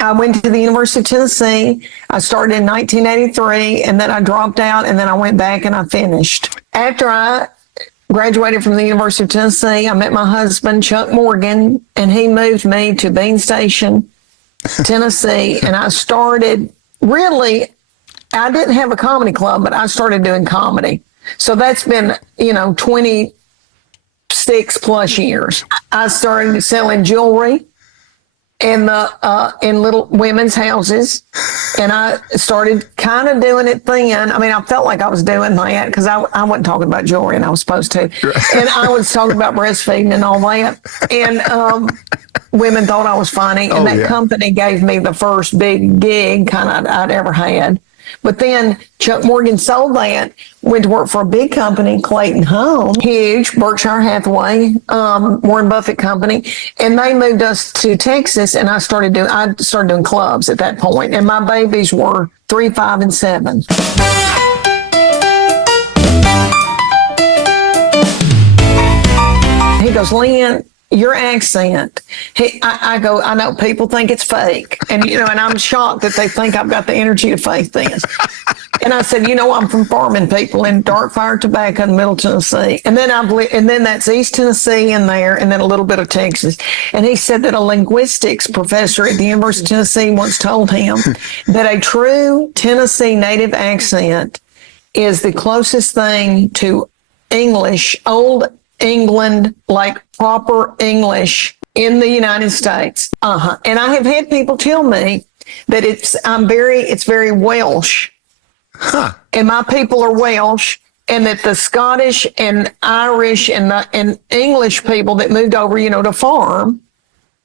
I went to the University of Tennessee. I started in 1983, and then I dropped out, and then I went back and I finished. After I graduated from the University of Tennessee, I met my husband, Chuck Morgan, and he moved me to Bean Station, Tennessee, and I started really, I didn't have a comedy club, but I started doing comedy. So that's been, 26 plus years. I started selling jewelry in little women's houses, and I started kind of doing it then. I mean, I felt like I was doing that because I wasn't talking about jewelry, and I was supposed to, and I was talking about breastfeeding and all that, and women thought I was funny, and that company gave me the first big gig kind of I'd ever had. But then Chuck Morgan sold that, went to work for a big company, Clayton Home, huge, Berkshire Hathaway, Warren Buffett company, and they moved us to Texas, and I started doing clubs at that point, and my babies were 3, 5, and 7. He goes, Leanne, your accent. I go, I know people think it's fake. And, and I'm shocked that they think I've got the energy to fake this. And I said, I'm from farming people in Dark Fire Tobacco in Middle Tennessee. And then that's East Tennessee in there, and then a little bit of Texas. And he said that a linguistics professor at the University of Tennessee once told him that a true Tennessee native accent is the closest thing to English, Old England, like proper English in the United States. And I have had people tell me that it's very Welsh. And my people are Welsh, and that the Scottish and Irish and English people that moved over, to farm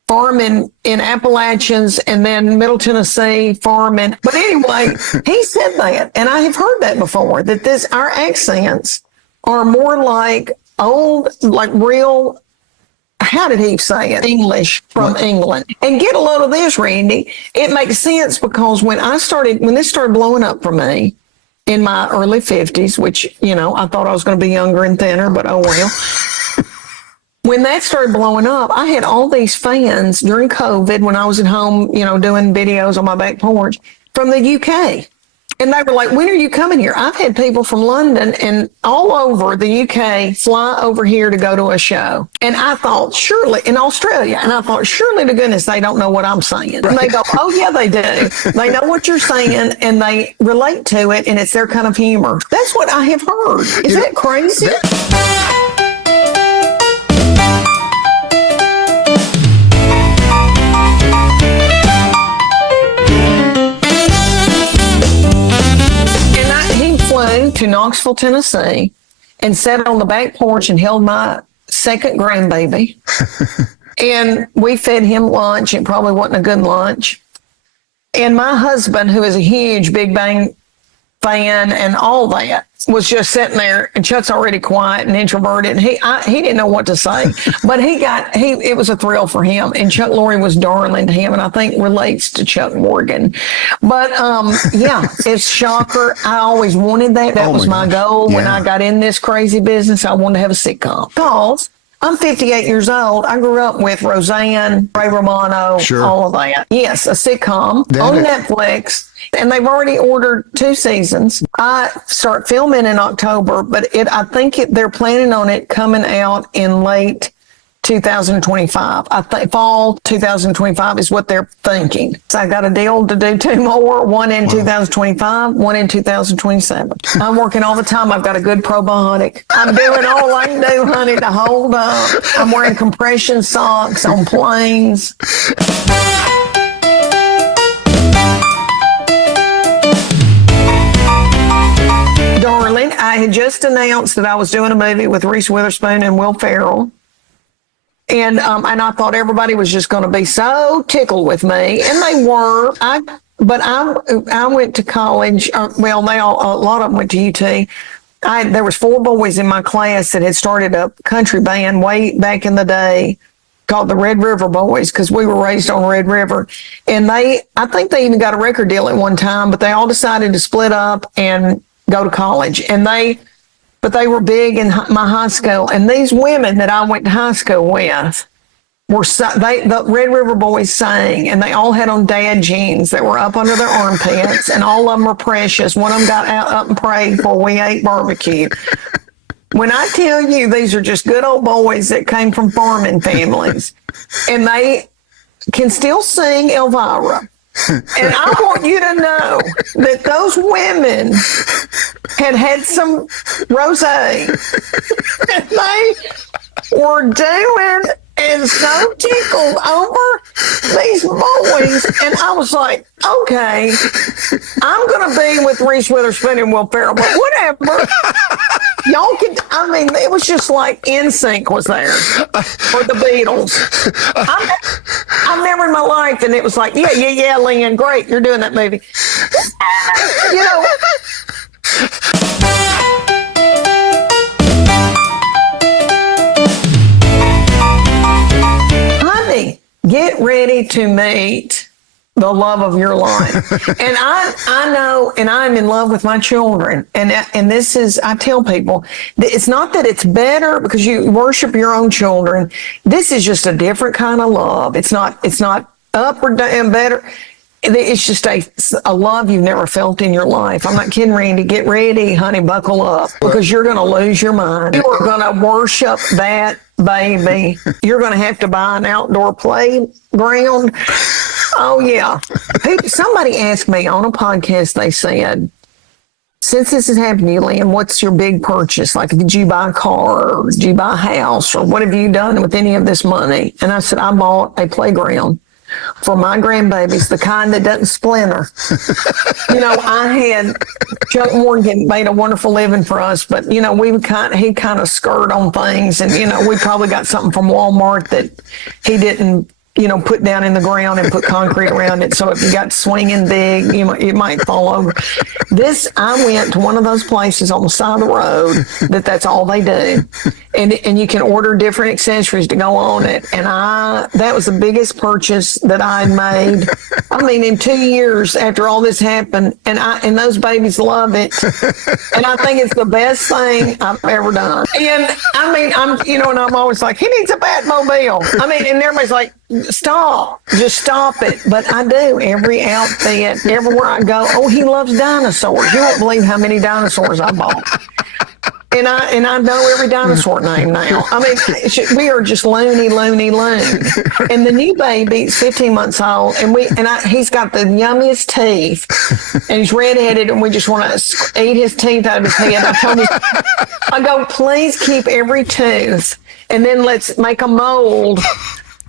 in Appalachians and then Middle Tennessee farming. But anyway, he said that, and I have heard that before, that our accents are more like old, like real, how did he say it? English from England. And get a load of this, Randy. It makes sense because when this started blowing up for me in my early 50s, which, I thought I was going to be younger and thinner, but oh well. When that started blowing up, I had all these fans during COVID when I was at home, doing videos on my back porch from the UK. And they were like, when are you coming here? I've had people from London and all over the UK fly over here to go to a show. And I thought, surely, in Australia, surely to goodness, they don't know what I'm saying. Right. And they go, oh, yeah, they do. They know what you're saying, and they relate to it, and it's their kind of humor. That's what I have heard. Is that crazy? To Knoxville, Tennessee, and sat on the back porch and held my second grandbaby. And we fed him lunch. It probably wasn't a good lunch. And my husband, who is a huge Big Bang fan and all that, was just sitting there, and Chuck's already quiet and introverted, and he didn't know what to say, but it was a thrill for him, and Chuck Lorre was darling to him, and I think relates to Chuck Morgan. But it's shocker. I always wanted that. That was my goal when I got in this crazy business. I wanted to have a sitcom because I'm 58 years old. I grew up with Roseanne, Ray Romano, all of that. Yes, a sitcom on Netflix. And they've already ordered 2 seasons. I start filming in October, but I think they're planning on it coming out in late 2025. I think fall 2025 is what they're thinking. So I got a deal to do 2 more, one in 2025, one in 2027. I'm working all the time. I've got a good probiotic. I'm doing all I can do, honey, to hold up. I'm wearing compression socks on planes. Darling, I had just announced that I was doing a movie with Reese Witherspoon and Will Ferrell. And I thought everybody was just going to be so tickled with me. And they were. I went to college. A lot of them went to UT. There was 4 boys in my class that had started a country band way back in the day called the Red River Boys, because we were raised on Red River. And I think they even got a record deal at one time, but they all decided to split up and go to college. But they were big in my high school. And these women that I went to high school with, the Red River Boys sang, and they all had on dad jeans that were up under their armpits, and all of them were precious. One of them got out up and prayed before we ate barbecue. When I tell you these are just good old boys that came from farming families, and they can still sing Elvira. And I want you to know that those women had some rosé, and they were doing and so tickled over these boys. And I was like, okay, I'm going to be with Reese Witherspoon and Will Ferrell, but whatever. Y'all could, I mean, it was just like NSYNC was there, or the Beatles. I've never in my life, and it was like, yeah, Leanne, great, you're doing that movie. You know. Honey, get ready to meet the love of your life. And I know, and I'm in love with my children. And this is, I tell people, it's not that it's better because you worship your own children. This is just a different kind of love. It's not up or down better. It's just a love you've never felt in your life. I'm not kidding, Randy. Get ready, honey, buckle up, because you're going to lose your mind. You are going to worship that baby. You're going to have to buy an outdoor playground. Oh, yeah. Somebody asked me on a podcast, they said, since this has happened to you, Leanne, what's your big purchase? Like, did you buy a car, or did you buy a house, or what have you done with any of this money? And I said, I bought a playground for my grandbabies, the kind that doesn't splinter. You know, Chuck Morgan made a wonderful living for us, but, you know, he kind of skirted on things, and, you know, we probably got something from Walmart that he didn't, you know, put down in the ground and put concrete around it. So if you got swinging big, it might fall over. I went to one of those places on the side of the road that's all they do. And you can order different accessories to go on it. And that was the biggest purchase that I made. I mean, in 2 years after all this happened, and those babies love it. And I think it's the best thing I've ever done. And I mean, and I'm always like, he needs a Batmobile. I mean, and everybody's like, just stop it. But I do. Every outfit, everywhere I go. Oh, he loves dinosaurs. You won't believe how many dinosaurs I bought. And I know every dinosaur name now. I mean, we are just loony. And the new baby's 15 months old, and he's got the yummiest teeth, and he's redheaded, and we just want to eat his teeth out of his head. I go, please keep every tooth, and then let's make a mold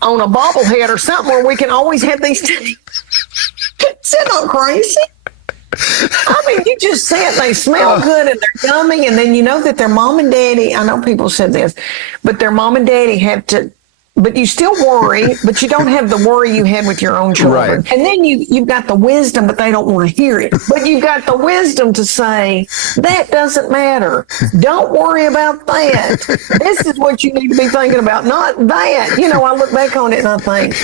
on a bobblehead or something where we can always have these teeth. Is that not crazy? I mean, you just said they smell good and they're yummy, and then you know that their mom and daddy, I know people said this, but their mom and daddy have to, but you still worry, but you don't have the worry you had with your own children. Right. And then you've got the wisdom, but they don't want to hear it. But you've got the wisdom to say, that doesn't matter. Don't worry about that. This is what you need to be thinking about, not that. You know, I look back on it and I think,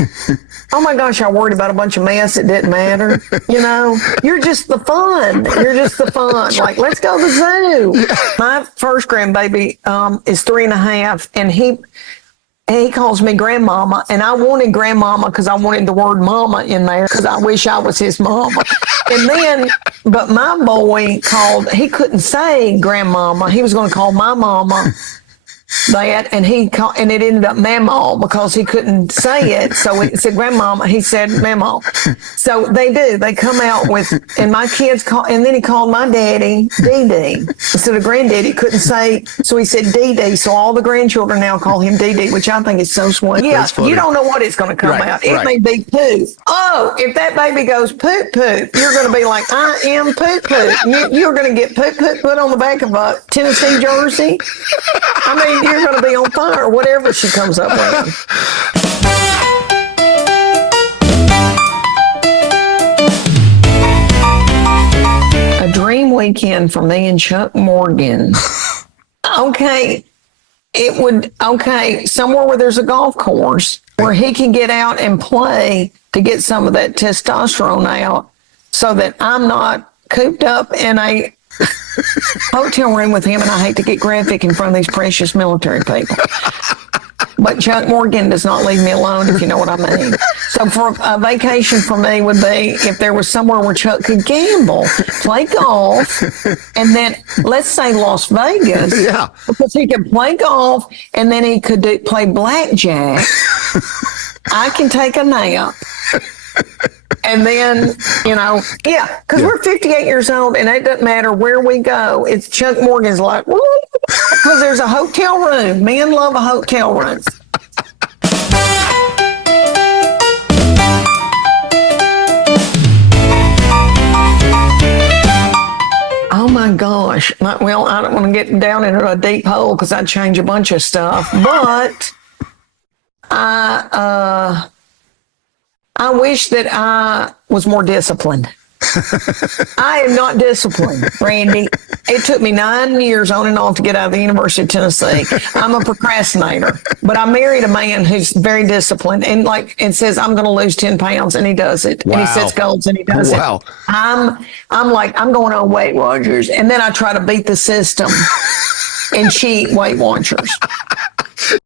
oh my gosh, I worried about a bunch of mess. It didn't matter. You know, you're just the fun. Like, let's go to the zoo. My first grandbaby is 3.5, and he calls me grandmama, and I wanted grandmama because I wanted the word mama in there because I wish I was his mama. And then, but my boy he couldn't say grandmama. He was going to call my mama that, and it ended up Mamaw because he couldn't say it. So it said grandmama. He said Mamaw. So they come out with, and my kids and then he called my daddy Dee instead of granddaddy. Couldn't say, so he said Dee. So all the grandchildren now call him Dee, which I think is so sweet. Yeah, you don't know what it's going to come out. It may be poop. Oh, if that baby goes poop, you're going to be like, I am poop. You're going to get poop put on the back of a Tennessee jersey. I mean, you're going to be on fire, whatever she comes up with. A dream weekend for me and Chuck Morgan. Okay, somewhere where there's a golf course where he can get out and play to get some of that testosterone out so that I'm not cooped up in a hotel room with him, and I hate to get graphic in front of these precious military people. but Chuck Morgan does not leave me alone, if you know what I mean. So for a vacation for me would be if there was somewhere where Chuck could gamble, play golf, and then let's say Las Vegas, because he could play golf and then he could play blackjack. I can take a nap. And then, because we're 58 years old and it doesn't matter where we go. It's Chuck Morgan's like, because there's a hotel room. Men love a hotel room. Oh my gosh. Well, I don't want to get down into a deep hole because I'd change a bunch of stuff, but I wish that I was more disciplined. I am not disciplined, Randy. It took me 9 years on and off to get out of the University of Tennessee. I'm a procrastinator, but I married a man who's very disciplined and says, I'm going to lose 10 pounds, and he does it. Wow. And he sets goals and he does it. I'm like, I'm going on Weight Watchers, and then I try to beat the system and cheat Weight Watchers.